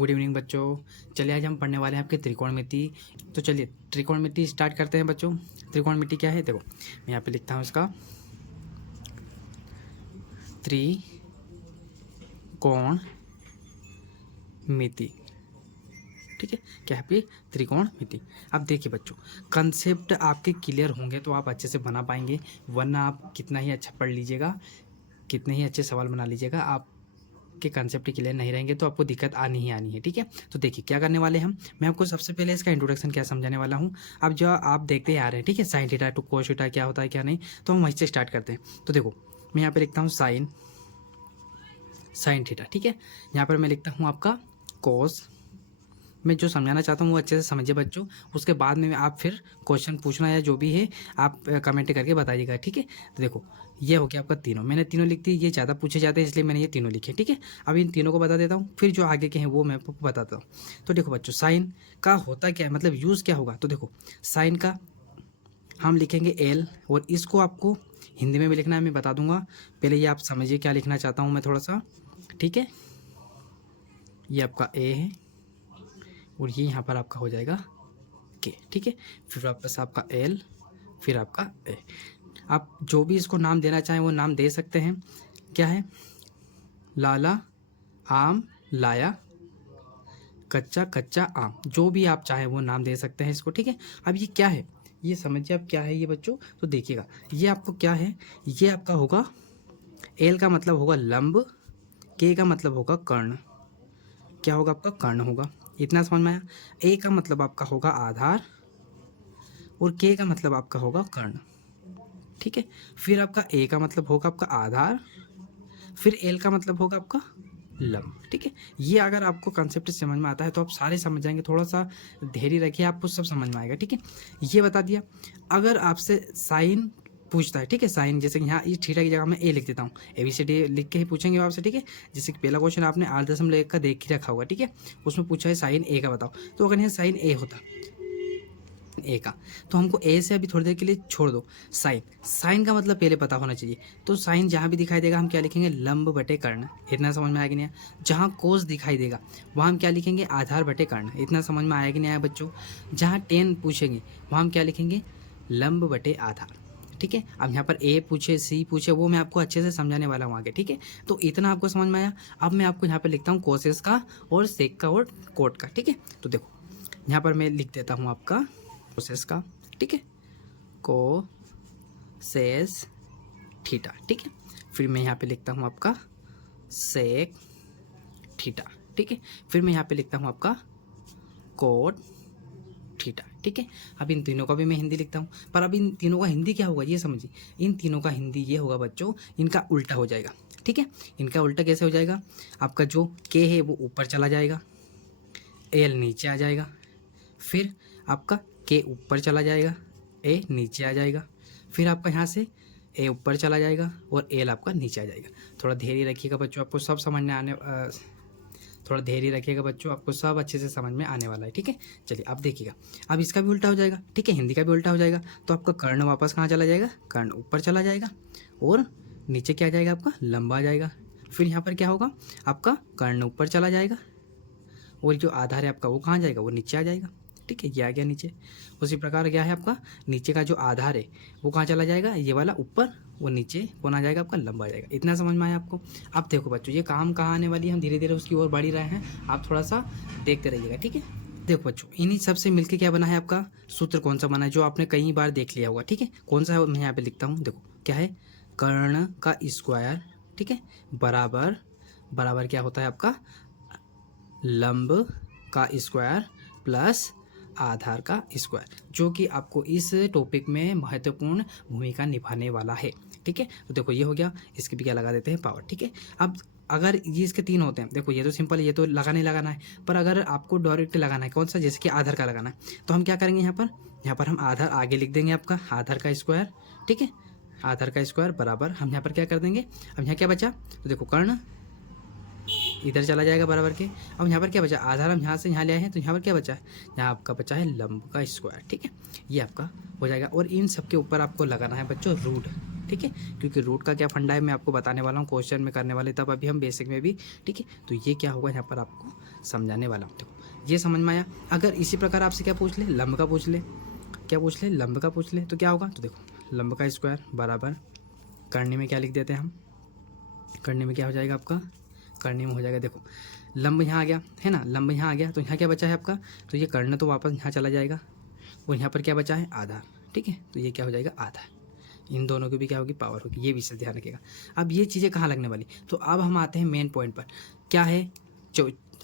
Good evening बच्चों। चलिए आज हम पढ़ने वाले हैं आपके त्रिकोणमिति। तो चलिए त्रिकोणमिति स्टार्ट करते हैं बच्चों। त्रिकोणमिति क्या है, देखो मैं यहाँ पे लिखता हूँ इसका त्रिकोणमिति। ठीक है, क्या है आपकी त्रिकोणमिति। अब देखिए बच्चों, कंसेप्ट आपके क्लियर होंगे तो आप अच्छे से बना पाएंगे, वरना आप कितना ही अच्छा पढ़ लीजिएगा, कितने ही अच्छे सवाल बना लीजिएगा, आप के कंसेप्ट क्लियर नहीं रहेंगे तो आपको दिक्कत आनी ही आनी है। ठीक है, तो देखिए क्या करने वाले हम, मैं आपको सबसे पहले इसका इंट्रोडक्शन क्या समझाने वाला हूँ। अब जो आप देखते ही आ रहे हैं, ठीक है, sine theta two cos theta क्या होता है क्या नहीं, तो हम वहीं से स्टार्ट करते हैं। तो देखो मैं यहाँ पे लिखता हूँ साइन थीटा। ठीक है, यहाँ पर मैं लिखता हूँ आपका कोस। मैं जो समझाना चाहता हूँ वो अच्छे से समझिए बच्चों, उसके बाद में आप फिर क्वेश्चन पूछना या जो भी है आप कमेंट करके बताइएगा। ठीक है, तो देखो ये हो गया आपका तीनों, मैंने तीनों लिख दी, ये ज़्यादा पूछे जाते हैं इसलिए मैंने ये तीनों लिखे। ठीक है, अब इन तीनों को बता देता हूँ, फिर जो आगे के हैं वो मैं आपको बताता हूँ। तो देखो बच्चों, साइन का होता क्या है, मतलब यूज़ क्या होगा। तो देखो साइन का हम लिखेंगे एल, और इसको आपको हिंदी में भी लिखना है, मैं बता दूंगा। पहले ये आप समझिए क्या लिखना चाहता हूँ मैं थोड़ा सा। ठीक है, ये आपका ए है और ये यहाँ पर आपका हो जाएगा के। ठीक है, फिर वापस आपका एल, फिर आपका ए। आप जो भी इसको नाम देना चाहें वो नाम दे सकते हैं। क्या है, लाला आम लाया, कच्चा कच्चा आम, जो भी आप चाहें वो नाम दे सकते हैं इसको। ठीक है, अब ये क्या है, ये समझिए आप क्या है ये बच्चों। तो देखिएगा ये आपको क्या है, ये आपका होगा एल का मतलब होगा लंब, के का मतलब होगा कर्ण, क्या होगा आपका कर्ण होगा। इतना समझ में आया। ए का मतलब आपका होगा आधार और के का मतलब आपका होगा कर्ण। ठीक है, फिर आपका ए का मतलब होगा आपका आधार, फिर एल का मतलब होगा आपका लंब। ठीक है, ये अगर आपको कंसेप्ट समझ में आता है तो आप सारे समझ जाएंगे, थोड़ा सा धैर्य रखिए, आपको सब समझ में आएगा। ठीक है, ये बता दिया। अगर आपसे साइन पूछता है, ठीक है, साइन जैसे कि यहाँ इस थीटा की जगह मैं ए लिख देता हूँ, ABCD लिख के ही पूछेंगे आपसे। ठीक है, जैसे कि पहला क्वेश्चन आपने 8.1 का देख ही रखा होगा। ठीक है, उसमें पूछा है साइन ए का बताओ, तो अगर यहाँ साइन ए होता ए का, तो हमको ए से अभी थोड़ी देर के लिए छोड़ दो। साइन का मतलब पहले पता होना चाहिए। तो साइन जहाँ भी दिखाई देगा हम क्या लिखेंगे, लंब बटे कर्ण। इतना समझ में आया कि नहीं आया। जहाँ कोस दिखाई देगा वहाँ हम क्या लिखेंगे, आधार बटे कर्ण। इतना समझ में आया कि नहीं आया बच्चों। जहाँ टेन पूछेंगे वहाँ हम क्या लिखेंगे, लंब बटे आधार। ठीक है, अब यहाँ पर ए पूछे सी पूछे वो मैं आपको अच्छे से समझाने वाला हूँ आगे। ठीक है, तो इतना आपको समझ में आया। अब मैं आपको यहाँ पर लिखता हूँ कोसेस का और सेक का और कोट का। ठीक है, तो देखो यहाँ पर मैं लिख देता हूँ आपका कोसेस का। ठीक है, कोसेस थीटा। ठीक है, फिर मैं यहाँ पे लिखता हूँ आपका सेक थीटा। ठीक है, फिर मैं यहाँ पे लिखता हूँ आपका कोट थीटा। ठीक है, अब इन तीनों का भी मैं हिंदी लिखता हूँ, पर अब इन तीनों का हिंदी क्या होगा ये समझिए। इन तीनों का हिंदी ये होगा बच्चों, इनका उल्टा हो जाएगा। ठीक है, इनका उल्टा कैसे हो जाएगा, आपका जो के है वो ऊपर चला जाएगा, एल नीचे आ जाएगा, फिर आपका के ऊपर चला जाएगा, ए नीचे आ जाएगा, फिर आपका यहाँ से ए ऊपर चला जाएगा और एल आपका नीचे आ जाएगा। थोड़ा धैर्य रखिएगा बच्चों, आपको सब समझ में आने थोड़ा धैर्य रखिएगा बच्चों, आपको सब अच्छे से समझ में आने वाला है। ठीक है, चलिए अब देखिएगा, अब इसका भी उल्टा हो जाएगा। ठीक है, हिंदी का भी उल्टा हो जाएगा। तो आपका कर्ण वापस कहाँ चला जाएगा, कर्ण ऊपर चला जाएगा और नीचे क्या आ जाएगा, आपका लंबा आ जाएगा। फिर यहाँ पर क्या होगा, आपका कर्ण ऊपर चला जाएगा और जो आधार है आपका वो कहाँ जाएगा, वो नीचे आ जाएगा। ठीक है, ये आ गया नीचे। उसी प्रकार क्या है आपका नीचे का जो आधार है वो कहाँ चला जाएगा, ये वाला ऊपर, वो नीचे कौन आ जाएगा, आपका लंबा आ जाएगा। इतना समझ में आया आपको। अब देखो बच्चों, ये काम कहाँ आने वाली है, हम धीरे धीरे उसकी ओर बढ़ ही रहे हैं, आप थोड़ा सा देखते रहिएगा। ठीक है, देखो बच्चों, इन्हीं सबसे मिलकर क्या बना है आपका सूत्र, कौन सा बना है जो आपने कई बार देख लिया होगा। ठीक है, कौन सा है मैं यहाँ पे लिखता हूँ, देखो क्या है, कर्ण का स्क्वायर। ठीक है, बराबर बराबर क्या होता है आपका, लंब का स्क्वायर प्लस आधार का स्क्वायर, जो कि आपको इस टॉपिक में महत्वपूर्ण भूमिका निभाने वाला है। ठीक है, तो देखो ये हो गया, इसके भी क्या लगा देते हैं, पावर। ठीक है, अब अगर ये इसके तीन होते हैं, देखो ये तो सिंपल है, ये तो लगाना ही लगाना है, पर अगर आपको डायरेक्ट लगाना है कौन सा, जैसे कि आधार का लगाना है, तो हम क्या करेंगे, यहाँ पर हम आधार आगे लिख देंगे आपका आधार का स्क्वायर। ठीक है, आधार का स्क्वायर बराबर हम यहाँ पर क्या कर देंगे, अब यहाँ क्या बचा, तो देखो कर्ण इधर चला जाएगा बराबर के। अब यहाँ पर क्या बचा, आधार हम यहाँ से यहाँ ले आए हैं, तो यहाँ पर क्या बचा है, यहाँ आपका बचा है लंब का स्क्वायर। ठीक है, ये आपका हो जाएगा। और इन सब के ऊपर आपको लगाना है बच्चों रूट। ठीक है, क्योंकि रूट का क्या फंडा है मैं आपको बताने वाला हूँ, क्वेश्चन में करने वाले, तब अभी हम बेसिक में भी। ठीक है, तो ये क्या होगा, यहाँ पर आपको समझाने वाला हूँ। देखो ये समझ में आया। अगर इसी प्रकार आपसे क्या पूछ ले, लंब का पूछ ले, क्या पूछ ले, लंब का पूछ ले, तो क्या होगा, तो देखो लंब का स्क्वायर बराबर करने में क्या लिख देते हैं हम, करने में क्या हो जाएगा आपका, करने में हो जाएगा, देखो लंब यहाँ आ गया है ना, लंब यहाँ आ गया, तो यहाँ क्या बचा है आपका, तो ये कर्ण तो वापस यहाँ चला जाएगा और यहाँ पर क्या बचा है, आधार। ठीक है, तो ये क्या हो जाएगा, आधार। इन दोनों की भी क्या होगी, पावर होगी। ये विशेष ध्यान रखिएगा। अब ये चीज़ें कहाँ लगने वाली, तो अब हम आते हैं मेन पॉइंट पर। क्या है,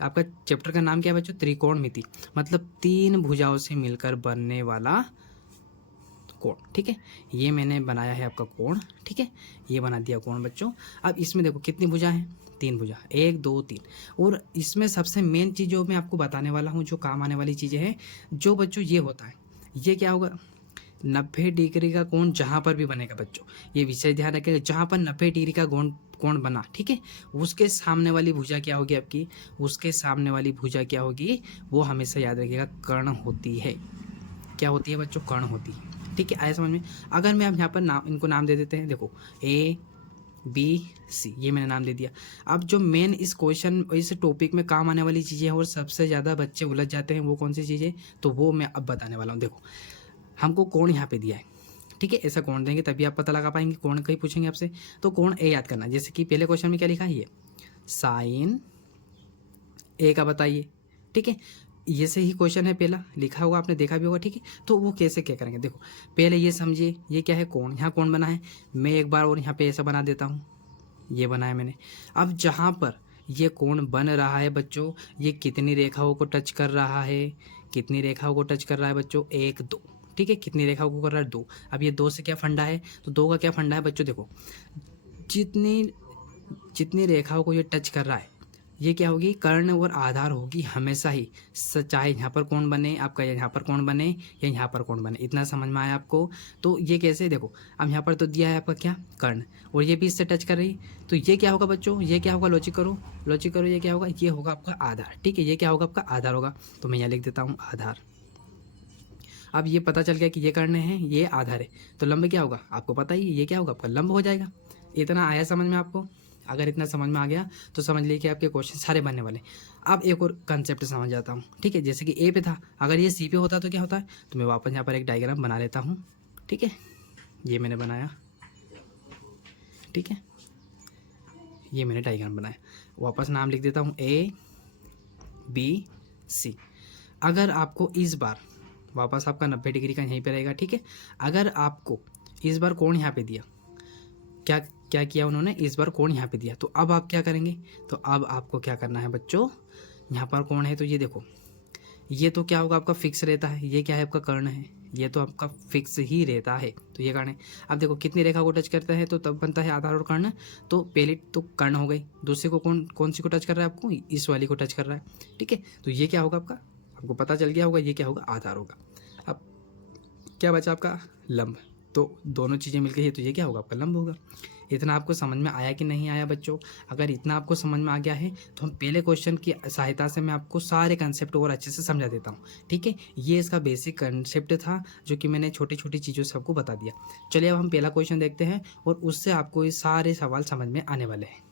आपका चैप्टर का नाम क्या है बच्चों, त्रिकोणमिति, मतलब 3 भुजाओं से मिलकर बनने वाला कोण। ठीक है, ये मैंने बनाया है आपका कोण। ठीक है, ये बना दिया कोण बच्चों। अब इसमें देखो कितनी भुजा है, 3 भुजा, 1 2 3। और इसमें सबसे मेन चीज़ जो मैं आपको बताने वाला हूँ, जो काम आने वाली चीज़ें हैं, जो बच्चों ये होता है, ये क्या होगा, 90 डिग्री का कोण जहाँ पर भी बनेगा बच्चों, ये विषय ध्यान रखिएगा, जहाँ पर 90 डिग्री का कोण बना, ठीक है, उसके सामने वाली भुजा क्या होगी आपकी, उसके सामने वाली भुजा क्या होगी, वो हमेशा याद रखिएगा कर्ण होती है। क्या होती है बच्चों, कर्ण होती है। ठीक है, आया समझ में। अगर मैं अब यहाँ पर नाम, इनको नाम दे देते हैं, देखो A B C, ये मैंने नाम दे दिया। अब जो मेन इस क्वेश्चन, इस टॉपिक में काम आने वाली चीज़ें हैं और सबसे ज़्यादा बच्चे उलझ जाते हैं, वो कौन सी चीज़ें, तो वो मैं अब बताने वाला हूँ। देखो हमको कोण यहाँ पे दिया है, ठीक है, ऐसा कोण देंगे तभी आप पता लगा पाएंगे, कोण कहीं पूछेंगे आपसे तो कोण A याद करना। जैसे कि पहले क्वेश्चन में क्या लिखा है, ये साइन A का बताइए। ठीक है, ये से ही क्वेश्चन है, पहला लिखा होगा, आपने देखा भी होगा। ठीक है, तो वो कैसे क्या करेंगे, देखो पहले ये समझिए, ये क्या है, कोण, यहाँ कोण बना है, मैं एक बार और यहाँ पे ऐसा बना देता हूँ, ये बनाया मैंने। अब जहाँ पर ये कोण बन रहा है बच्चों, ये कितनी रेखाओं को टच कर रहा है, कितनी रेखाओं को टच कर रहा है बच्चों, 1 2। ठीक है, कितनी रेखाओं को कर रहा है, 2। अब ये 2 से क्या फंडा है, तो 2 का क्या फंडा है बच्चों, देखो जितनी जितनी रेखाओं को ये टच कर रहा है, ये क्या होगी, कर्ण और आधार होगी हमेशा ही, चाहे यहाँ पर कौन बने आपका, यहाँ पर कौन बने या यहाँ पर कौन बने। इतना समझ में आया आपको। तो ये कैसे, देखो अब यहाँ पर तो दिया है आपका क्या, कर्ण, और ये भी इससे टच कर रही, तो ये क्या होगा बच्चों, ये क्या होगा, लॉजिक करो, लॉजिक करो, ये क्या होगा, ये होगा आपका आधार। ठीक है, ये क्या होगा आपका आधार होगा, तो मैं यहाँ लिख देता हूँ आधार। अब ये पता चल गया कि ये कर्ण है, ये आधार है, तो लंब क्या होगा, आपको पता ही, ये क्या होगा आपका लंब हो जाएगा। इतना आया समझ में आपको। अगर इतना समझ में आ गया तो समझ लीजिए कि आपके क्वेश्चन सारे बनने वाले। अब एक और कंसेप्ट समझ जाता हूँ। ठीक है, जैसे कि ए पे था, अगर ये सी पे होता तो क्या होता है, तो मैं वापस यहाँ पर एक डायग्राम बना लेता हूँ। ठीक है, ये मैंने बनाया, ठीक है, ये मैंने डायग्राम बनाया, वापस नाम लिख देता हूँ A B C। अगर आपको इस बार वापस आपका 90 डिग्री का यहीं पे रहेगा। ठीक है, अगर आपको इस बार कोण यहाँ पे दिया, क्या क्या किया उन्होंने, इस बार कोण यहाँ पे दिया, तो अब आप क्या करेंगे, तो अब आपको क्या करना है बच्चों, यहाँ पर कोण है तो ये देखो, ये तो क्या होगा आपका फिक्स रहता है, ये क्या है आपका कर्ण है, ये तो आपका फिक्स ही रहता है, तो ये कर्ण है। अब देखो कितनी रेखा को टच करता है, तो तब बनता है आधार और कर्ण। तो पहले तो कर्ण हो गई, दूसरे को कौन सी को टच कर रहा है आपको, इस वाली को टच कर रहा है। ठीक है, तो ये क्या होगा आपका, आपको पता चल गया होगा, ये क्या होगा, आधार होगा। अब क्या बचा आपका, लंब, तो दोनों चीज़ें मिलकर ये, तो ये क्या होगा आपका लंब होगा। इतना आपको समझ में आया कि नहीं आया बच्चों। अगर इतना आपको समझ में आ गया है तो हम पहले क्वेश्चन की सहायता से मैं आपको सारे कंसेप्ट और अच्छे से समझा देता हूँ। ठीक है, ये इसका बेसिक कंसेप्ट था जो कि मैंने छोटी छोटी चीज़ों से आपको बता दिया। चलिए अब हम पहला क्वेश्चन देखते हैं और उससे आपको ये सारे सवाल समझ में आने वाले हैं।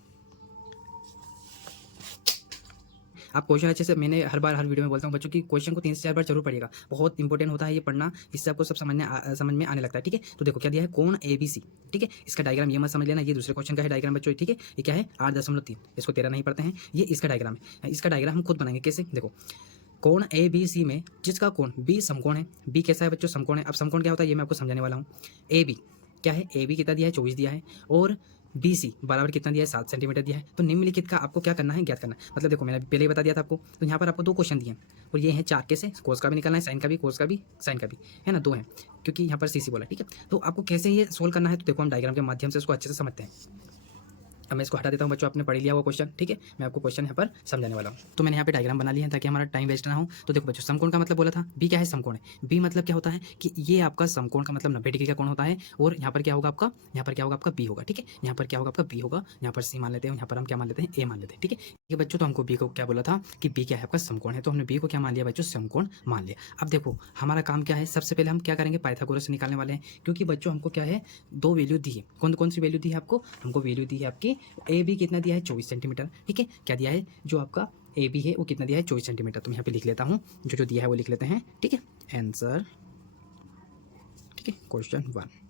आप क्वेश्चन अच्छे से, मैंने हर बार हर वीडियो में बोलता हूँ बच्चों की क्वेश्चन को 3 से 4 बार जरूर पढ़िएगा, बहुत इंपॉर्टेंट होता है ये पढ़ना, इससे आपको सब समझ में आने लगता है। ठीक है, तो देखो क्या दिया है, कोण ABC। ठीक है, इसका डायग्राम ये मत समझ लेना, ये दूसरे क्वेश्चन का है डायग्राम बच्चों। ठीक है, ये क्या है 8.3, इसको 13 नहीं पढ़ते हैं, ये इसका डायग्राम है। इसका डायग्राम हम खुद बनाएंगे, कैसे, देखो कोण ABC में जिसका कोण B समकोण है, B कैसा है बच्चों, समकोण है। अब समकोण क्या होता है ये मैं आपको समझाने वाला हूँ। AB क्या है, AB कितना दिया है, 24 दिया है, और BC बराबर कितना दिया है, 7 सेंटीमीटर दिया है। तो निम्नलिखित का आपको क्या करना है, ज्ञात करना है। मतलब देखो मैंने पहले ही बता दिया था आपको, तो यहाँ पर आपको 2 क्वेश्चन दिए हैं और ये हैं 4 कैसे, कोस का भी निकालना है, साइन का भी, कोस का भी, साइन का भी, है ना, 2 हैं क्योंकि यहाँ पर CC बोला। ठीक है, तो आपको कैसे ये सोल्व करना है, तो देखो हम डायग्राम के माध्यम से उसको अच्छे से समझते हैं। अब मैं इसको हटा देता हूँ बच्चों, आपने पढ़ लिया वो क्वेश्चन। ठीक है, मैं आपको क्वेश्चन यहाँ पर समझाने वाला हूँ। तो मैंने यहाँ पे डायग्राम बना लिया है ताकि हमारा टाइम वेस्ट ना हो। तो देखो बच्चों, समकोण का मतलब बोला था, B क्या है, समकोण है। B मतलब क्या होता है कि ये आपका समकोण का मतलब 90 डिग्री का कोण होता है, और यहाँ पर क्या होगा आपका, यहाँ पर क्या होगा आपका B होगा। ठीक है, यहाँ पर क्या होगा आपका B होगा, यहाँ पर C मान लेते हैं, यहाँ पर हम क्या मान लेते हैं, A मान लेते हैं। ठीक है, ये बच्चों तो हमको B को क्या बोला था कि B क्या है आपका समकोण है, तो हमने B को क्या मान लिया बच्चों, समकोण मान लिया। अब देखो हमारा काम क्या है, सबसे पहले हम क्या करेंगे, पाइथागोरस निकालने वाले हैं, क्योंकि बच्चों हमको क्या है, 2 वैल्यू दी है। कौन कौन सी वैल्यू दी है आपको, हमको वैल्यू दी है आपकी AB कितना दिया है, 24 सेंटीमीटर। ठीक है, क्या दिया है, जो आपका ए बी है वो कितना दिया है 24 सेंटीमीटर। तो मैं यहाँ पे लिख लेता हूँ, जो दिया है वो लिख लेते हैं, ठीक है। आंसर, ठीक है, क्वेश्चन 1।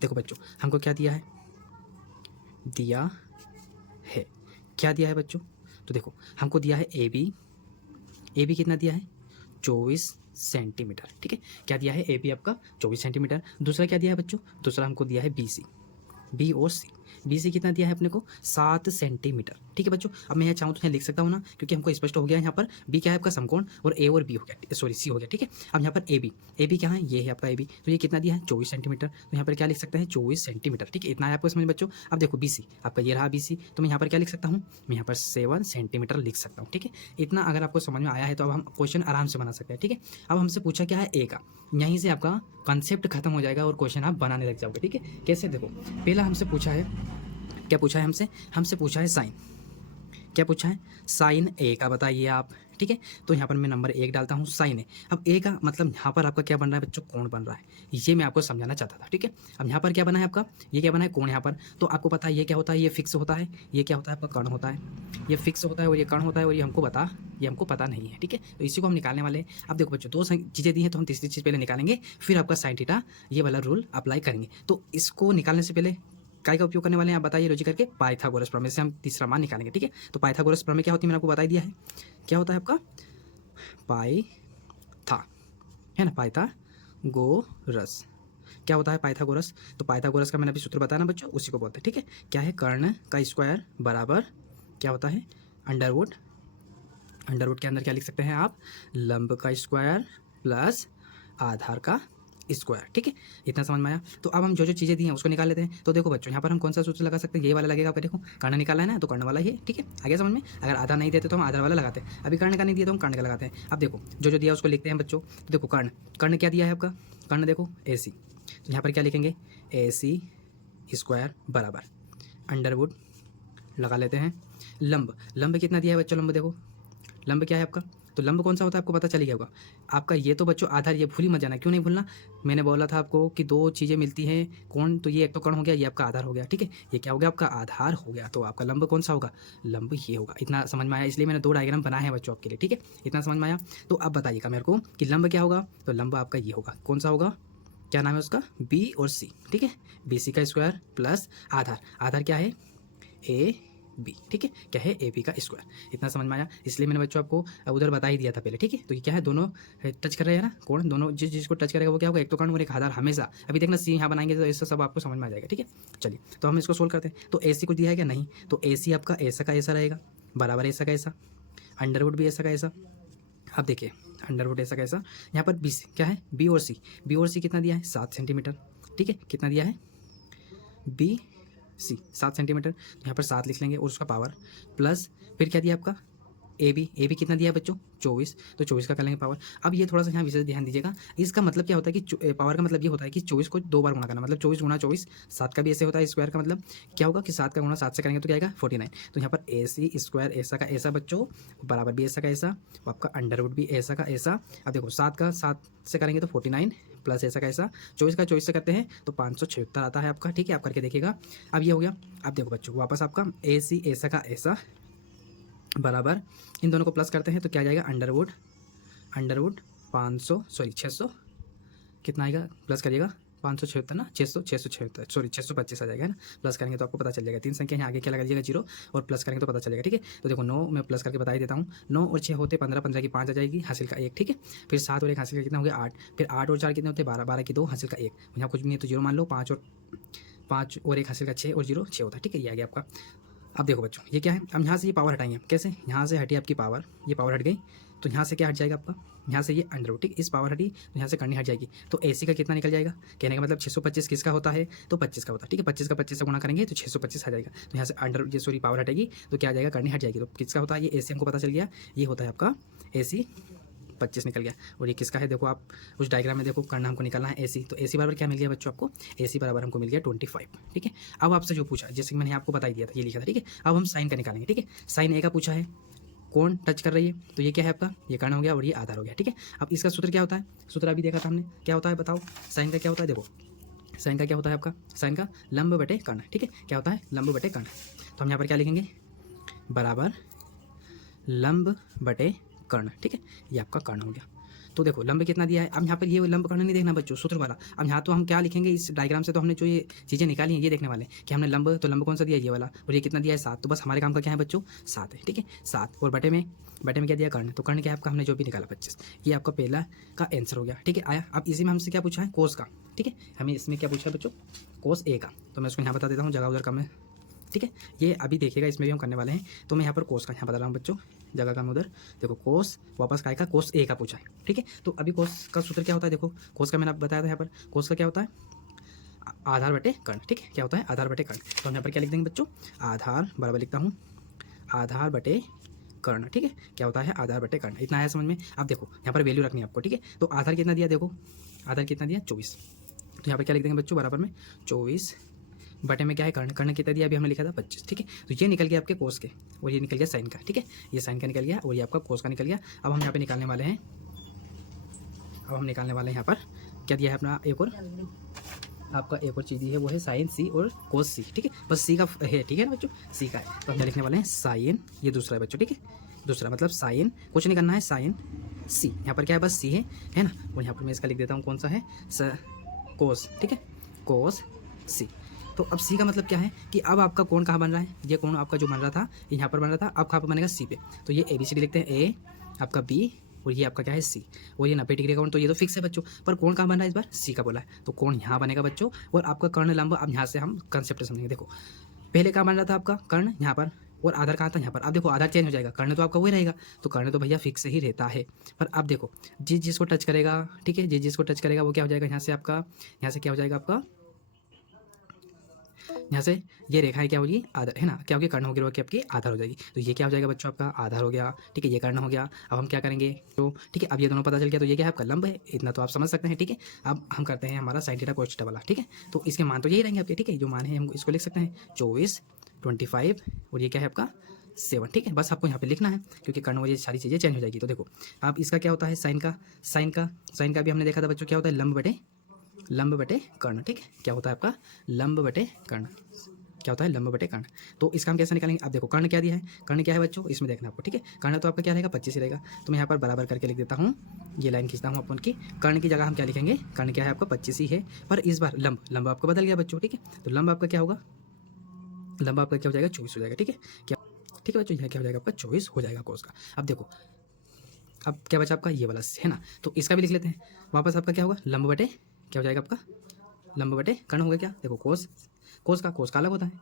देखो बच्चों हमको क्या दिया है, दिया है, क्या दिया है बच्चों, तो देखो हमको दिया है ए बी कितना दिया है 24 सेंटीमीटर, ठीक है। क्या दिया है ए बी आपका 24 सेंटीमीटर। दूसरा क्या दिया है बच्चों, दूसरा हमको दिया है बी और सी। बी सी कितना दिया है अपने को 7 सेंटीमीटर, ठीक है बच्चों। अब मैं यहाँ चाहूँ तो यहाँ लिख सकता हूँ ना, क्योंकि हमको स्पष्ट हो गया यहाँ पर बी क्या है आपका समकोण और ए और बी हो गया, सॉरी सी हो गया, ठीक है। अब यहाँ पर ए बी क्या है, ये है आपका ए बी, तो ये कितना दिया है 24 सेंटीमीटर। तो यहाँ पर क्या लिख सकते हैं 24 सेंटीमीटर, ठीक है। इतना है आपको समझ बच्चों। अब देखो बी सी आपका ये रहा बी सी, तो मैं यहाँ पर क्या लिख सकता हूँ, मैं यहाँ पर 7 सेंटीमीटर लिख सकता हूँ, ठीक है। इतना अगर आपको समझ में आया है तो अब हम क्वेश्चन आराम से बना सकते हैं, ठीक है। अब हमसे पूछा क्या है ए का, यहीं से आपका कंसेप्ट खत्म हो जाएगा और क्वेश्चन आप बनाने लग जाओगे, ठीक है। कैसे, देखो पहला हमसे पूछा है, क्या पूछा है हमसे पूछा है साइन, क्या पूछा है साइन ए का बताइए आप, ठीक है। तो यहाँ पर मैं नंबर 1 डालता हूँ साइन ए। अब ए का मतलब यहाँ पर आपका क्या बन रहा है बच्चों, कोण बन रहा है, ये मैं आपको समझाना चाहता था, ठीक है। अब यहाँ पर क्या बना है आपका, ये क्या बना है कोण यहाँ पर। तो आपको पता है ये क्या होता है, ये फिक्स होता है, ये क्या होता है आपका कर्ण होता है, ये फिक्स होता है और ये कर्ण होता है, और ये हमको पता नहीं है, ठीक है। तो इसी को हम निकालने वाले हैं। अब देखो बच्चों 2 चीज़ें दी हैं, तो हम तीसरी चीज़ पहले निकालेंगे, फिर आपका साइन थीटा ये वाला रूल अप्लाई करेंगे। तो इसको निकालने से पहले काय का उपयोग करने वाले हैं आप बताइए, लॉजिक करके पाइथागोरस प्रमेय से हम तीसरा मान निकालेंगे, ठीक है। तो पाइथागोरस प्रमेय क्या होती है मैंने आपको बता दिया है, क्या होता है आपका पाइथा, है ना, पाइथागोरस क्या होता है पाइथागोरस। तो पाइथागोरस का मैंने अभी सूत्र बताया ना बच्चों, उसी को बोलते हैं, ठीक है। क्या है, कर्ण का स्क्वायर बराबर क्या होता है अंडरवुड के अंदर क्या लिख सकते हैं आप, लंब का स्क्वायर प्लस आधार का स्क्वायर, ठीक है। इतना समझ में आया। तो अब हम जो चीज़ें दी हैं उसको निकाल लेते हैं। तो देखो बच्चों यहाँ पर हम कौन सा सूत्र लगा सकते हैं, ये वाला लगेगा आपका, देखो कर्ण निकालना है ना, तो कर्ण वाला ही है, ठीक है। आगे समझ में, अगर आधा नहीं देते तो हम आधार वाला लगाते हैं, अभी कर्ण का नहीं दिया तो हम कर्ण का लगाते हैं। अब देखो जो दिया उसको लिखते हैं बच्चों। तो देखो कर्ण क्या दिया है आपका, कर्ण देखो ए सी, तो यहाँ पर क्या लिखेंगे ए सी स्क्वायर बराबर अंडरवुड लगा लेते हैं, लंब कितना दिया है बच्चों, लंब देखो लंब क्या है आपका, तो लंब कौन सा होता है आपको पता चल गया होगा आपका। ये तो बच्चों आधार, ये भूल ही मत जाना, क्यों नहीं भूलना, मैंने बोला था आपको कि 2 चीज़ें मिलती हैं कौन, तो ये एक तो कर्ण हो गया, ये आपका आधार हो गया, ठीक है। ये क्या हो गया आपका आधार हो गया, तो आपका लंब कौन सा होगा, लंब ये होगा। इतना समझ में आया, इसलिए मैंने 2 डायग्राम बनाए हैं बच्चों आपके लिए, ठीक है। इतना समझ में आया। तो अब बताइएगा मेरे को कि लंब क्या होगा, तो लंब आपका ये होगा, कौन सा होगा, क्या नाम है उसका, बी और सी, ठीक है। बी सी का स्क्वायर प्लस आधार क्या है ए बी, ठीक है, क्या है ए बी का स्क्वायर। इतना समझ में आया, इसलिए मैंने बच्चों आपको उधर बता ही दिया था पहले, ठीक है। तो ये क्या है, दोनों टच कर रहे हैं ना कोण, दोनों जिस चीज़ को टच करेगा वो क्या होगा, एक तो कर्ण और एक आधार हमेशा। अभी देखना सी यहाँ बनाएंगे तो इससे सब आपको समझ में आ जाएगा, ठीक है। चलिए तो हम इसको सोल्व करते हैं। तो ए सी को दिया है क्या, नहीं, तो ए सी आपका ऐसा का ऐसा रहेगा बराबर ऐसा का ऐसा, अंडरवुड भी ऐसा का ऐसा। अब देखिए अंडरवुड ऐसा का ऐसा, यहाँ पर बी सी क्या है, बी और सी कितना दिया है 7 सेंटीमीटर, ठीक है। कितना दिया है बी सी 7 सेंटीमीटर, तो यहाँ पर 7 लिख लेंगे और उसका पावर प्लस फिर क्या दिया आपका ए बी कितना दिया है बच्चों 24, तो 24 का कर लेंगे पावर। अब ये थोड़ा सा यहाँ विशेष ध्यान दीजिएगा, इसका मतलब क्या होता है कि पावर का मतलब ये होता है कि 24 को 2 बार गुणा करना, मतलब 24 गुणा 24, 7 का भी ऐसे होता है स्क्वायर का मतलब क्या होगा कि 7 का गुणा 7 से करेंगे तो क्या आएगा 49। तो यहाँ पर ए सी स्क्वायर ऐसा का ऐसा बच्चों बराबर भी ऐसा का ऐसा, आपका अंडरवुड भी ऐसा का ऐसा। अब देखो 7 का 7 से करेंगे तो 49 प्लस ऐसा का ऐसा, 24 का 24 से करते हैं तो 576 आता है आपका, ठीक है। आप करके देखिएगा। अब ये हो गया। अब देखो बच्चों वापस आपका ए सी ऐसा का ऐसा बराबर इन दोनों को प्लस करते हैं तो क्या आ जाएगा अंडरवुड 600 कितना आएगा, प्लस करिएगा 576 ना 676 सॉरी 625 आ जाएगा ना, प्लस करेंगे तो आपको पता चल जाएगा। 3 संख्या यहाँ आगे क्या लगा दीजिएगा 0 और प्लस करेंगे तो पता चल जाएगा, ठीक है। तो देखो 9 मैं प्लस करके बता ही देता हूँ, 9 और 6 होते 15, 15 की 5 आ जाएगी, हासिल का 1, ठीक है। फिर 7 और 1 हासिल का कितना हो गया 8, फिर 8 और 4 कितने होते 12, 12 की 2 हासिल का 1, यहाँ कुछ भी नहीं है तो 0 मान लो, 5 और 1 हासिल का 6 और 0 6 होता है, ठीक है। ये आ गया आपका। अब देखो बच्चों ये क्या है, अब यहाँ से ये पावर हटाएंगे कैसे, यहाँ से हटी आपकी पावर, ये पावर हट गई तो यहाँ से क्या हट जाएगा आपका, यहाँ से ये अंडरवुड, ठीक, इस पावर हटी तो यहाँ से करनी हट जाएगी। तो एसी का कितना निकल जाएगा, कहने का मतलब 625 किसका होता है, तो 25 का होता है, ठीक है। 25 का 25 से गुणा करेंगे तो 625 आ जाएगा। तो यहाँ से अंडर ये सॉरी पावर हटेगी तो क्या आ जाएगा, करनी हट जाएगी। तो किसका होता है ये एसी, हमको पता चल गया ये होता है आपका एसी 25 निकल गया। और ये किसका है, देखो आप उस डायग्राम में देखो करना हमको निकालना है एसी, तो एसी बराबर क्या मिल गया बच्चों आपको, एसी बराबर हमको मिल गया 25, ठीक है। अब आपसे जो पूछा जैसे कि मैंने आपको बता दिया था ये लिखा था, ठीक है। अब हम साइन का निकालेंगे, ठीक है। साइन ए का पूछा है कौन टच कर रही है, तो ये क्या है आपका, ये कर्ण हो गया और ये आधार हो गया, ठीक है। अब इसका सूत्र क्या होता है, सूत्र अभी देखा था हमने, क्या होता है बताओ, साइन का क्या होता है, देखो साइन का क्या होता है आपका, साइन का लंब बटे कर्ण, ठीक है। क्या होता है लंब बटे कर्ण, तो हम यहाँ पर क्या लिखेंगे बराबर लंब बटे कर्ण, ठीक है, ये आपका कर्ण हो गया। तो देखो लंब कितना दिया है, अब यहाँ पर ये लंब कर्ण नहीं देखना बच्चों, सूत्र वाला। अब यहाँ तो हम क्या लिखेंगे, इस डायग्राम से तो हमने जो ये चीज़ें निकाली हैं ये देखने वाले हैं कि हमने लंब, तो लंब कौन सा दिया, ये वाला, और ये कितना दिया है 7। तो बस हमारे काम का क्या है बच्चों, 7 है, ठीक है 7। और बटे में क्या दिया, कर्ण। तो कर्ण क्या है आपका, हमने जो भी निकाला 25, ये आपका पहला का आंसर हो गया, ठीक है। आया, अब इसी में हमसे क्या पूछा है, कोस का, ठीक है, हमें इसमें क्या पूछा है बच्चों, कोस ए का। तो मैं उसको यहाँ बता देता हूँ, जगह उधर कम है, ठीक है। ये अभी देखिएगा, इसमें भी हम करने वाले हैं। तो मैं यहाँ पर कोस का यहाँ बता रहा हूँ बच्चों, जगह का मैं उधर, देखो कोस वापस काय का, कोस ए का पूछा है, ठीक है। तो अभी कोस का सूत्र क्या होता है, देखो कोस का मैंने आपको बताया था, यहाँ पर कोस का क्या होता है, आधार बटे कर्ण, ठीक है, क्या होता है, आधार बटे कर्ण। तो हम यहाँ पर क्या लिख देंगे बच्चों, आधार बराबर लिखता हूँ आधार बटे कर्ण, ठीक है, क्या होता है, आधार बटे कर्ण। इतना आया समझ में। अब देखो यहाँ पर वैल्यू रखनी है आपको, ठीक है। तो आधार कितना दिया, देखो आधार कितना दिया 24। तो यहाँ पर क्या लिख देंगे बच्चों, बराबर में 24 बटे में क्या है, कर्ण। कर्ण कितना दिया, अभी हमने लिखा था 25, ठीक है। तो ये निकल गया आपके कोस के, और ये निकल गया साइन का, ठीक है, ये साइन का निकल गया और ये आपका कोस का निकल गया। अब हम यहाँ पे निकालने वाले हैं, यहाँ पर क्या दिया है अपना, एक और आपका एक और चीज़ दी है, वो है साइन सी और कोस सी, ठीक है। बस सी का है, ठीक है ना बच्चों, सी का है। तो हम लिखने वाले हैं साइन, ये दूसरा है बच्चों, ठीक है, दूसरा मतलब साइन, कुछ नहीं करना है, साइन सी। यहाँ पर क्या है, बस सी है ना। और यहाँ पर मैं इसका लिख देता हूँ, कौन सा है, कोस, ठीक है, कोस सी। तो अब सी का मतलब क्या है कि अब आपका कोण कहाँ बन रहा है, ये कोण आपका जो बन रहा था ये यहाँ पर बन रहा था, अब कहाँ पर बनेगा, सी पे। तो ये ABCD लिखते हैं, ए आपका बी और ये आपका क्या है सी, और ये 90 डिग्री का कोण। तो ये तो फिक्स है बच्चों, पर कोण कहाँ बन रहा है, इस बार सी का बोला है, तो कोण यहाँ बनेगा बच्चों। और आपका कर्ण लंब, अब यहाँ से हम कंसेप्ट समझेंगे। देखो पहले कहाँ बन रहा था आपका कर्ण, यहाँ पर, और आधार कहाँ था, यहाँ पर। अब देखो आधार चेंज हो जाएगा, कर्ण तो आपका वही रहेगा, तो कर्ण तो भैया फिक्स ही रहता है। पर अब देखो जिसको टच करेगा, ठीक है, जिसको टच करेगा वो क्या हो जाएगा, यहाँ से आपका, यहाँ से क्या हो जाएगा आपका, यहाँ से ये रेखा है क्या होगी, आधार है ना, क्या होगी, कर्ण होगी, वो क्या आपकी आधार हो जाएगी। तो ये क्या हो जाएगा बच्चों, आपका आधार हो गया, ठीक है, ये कर्ण हो गया। अब हम क्या करेंगे, तो ठीक है, अब ये दोनों पता चल गया। तो ये क्या है आपका लंब है, इतना तो आप समझ सकते हैं, ठीक है। अब हम करते हैं हमारा साइन थीटा कोस थीटा वाला, ठीक है। तो इसके मान तो यही रहेंगे आपके, ठीक है, जो मान है हम इसको लिख सकते हैं 24 25 और ये क्या है आपका 7, ठीक है। बस आपको यहाँ पे लिखना है, क्योंकि कर्ण और ये सारी चीज़ें चेंज हो जाएगी। तो देखो अब इसका क्या होता है, साइन का भी हमने देखा था बच्चों, क्या होता है, लंब बटे कर्ण, ठीक है, क्या होता है आपका लंब बटे कर्ण, क्या होता है, लंब बटे कर्ण। तो इसका हम कैसे निकालेंगे, अब देखो कर्ण क्या दिया है, कर्ण क्या है बच्चों, इसमें देखना आपको, ठीक है। कर्ण तो आपका क्या रहेगा, 25 ही रहेगा। तो मैं यहाँ पर बराबर करके लिख देता हूँ, ये लाइन खींचता हूँ अपन की, कर्ण की जगह हम क्या लिखेंगे, कर्ण क्या है आपका 25 ही है, पर इस बार लंब आपका बदल गया बच्चों, ठीक है। तो लंब आपका क्या होगा, लंब आपका क्या हो जाएगा, 24 हो जाएगा, ठीक है, क्या, ठीक है बच्चों, यहाँ क्या हो जाएगा आपका 24 हो जाएगा कोस का। अब देखो अब क्या बचा आपका, ये वाला है ना, तो इसका भी लिख लेते हैं। वापस आपका क्या होगा, लंब बटे क्या हो जाएगा आपका, लंब बटे कर्ण हो गया, क्या देखो कोस का अलग होता है,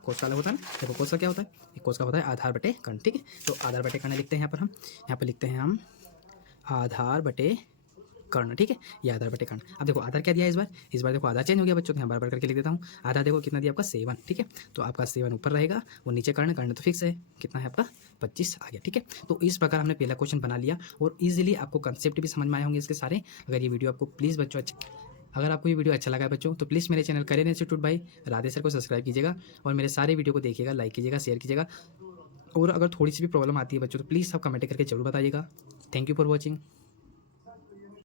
ना। देखो कोस का क्या होता है, कोस का होता है आधार बटे कर्ण, ठीक है। तो आधार बटे कर्ण लिखते हैं यहाँ पर हम, यहाँ पर लिखते हैं हम आधार बटे कर्ण, ठीक है, ये आधार बटे कर्ण। अब देखो आधार क्या दिया है इस बार देखो आधार चेंज हो गया बच्चों, तो यहाँ बराबर करके लिख देता हूँ। आधार देखो कितना दिया आपका 7, ठीक है। तो आपका 7 ऊपर रहेगा और नीचे कर्ण तो फिक्स है, कितना है आपका 25 आ गया, ठीक है। तो इस प्रकार हमने पहला क्वेश्चन बना लिया और ईजिली आपको कंसेप्ट भी समझ में आए होंगे इसके सारे। अगर ये वीडियो आपको प्लीज़ बच्चों अगर आपको ये वीडियो अच्छा लगा है बच्चों, तो प्लीज़ मेरे channel career institute by Radhe sir को सब्सक्राइब कीजिएगा और मेरे सारे वीडियो को देखिएगा, लाइक कीजिएगा, शेयर कीजिएगा। और अगर थोड़ी सी भी प्रॉब्लम आती है बच्चों, तो प्लीज़ आप कमेंट करके जरूर बताइएगा। Thank you for watching.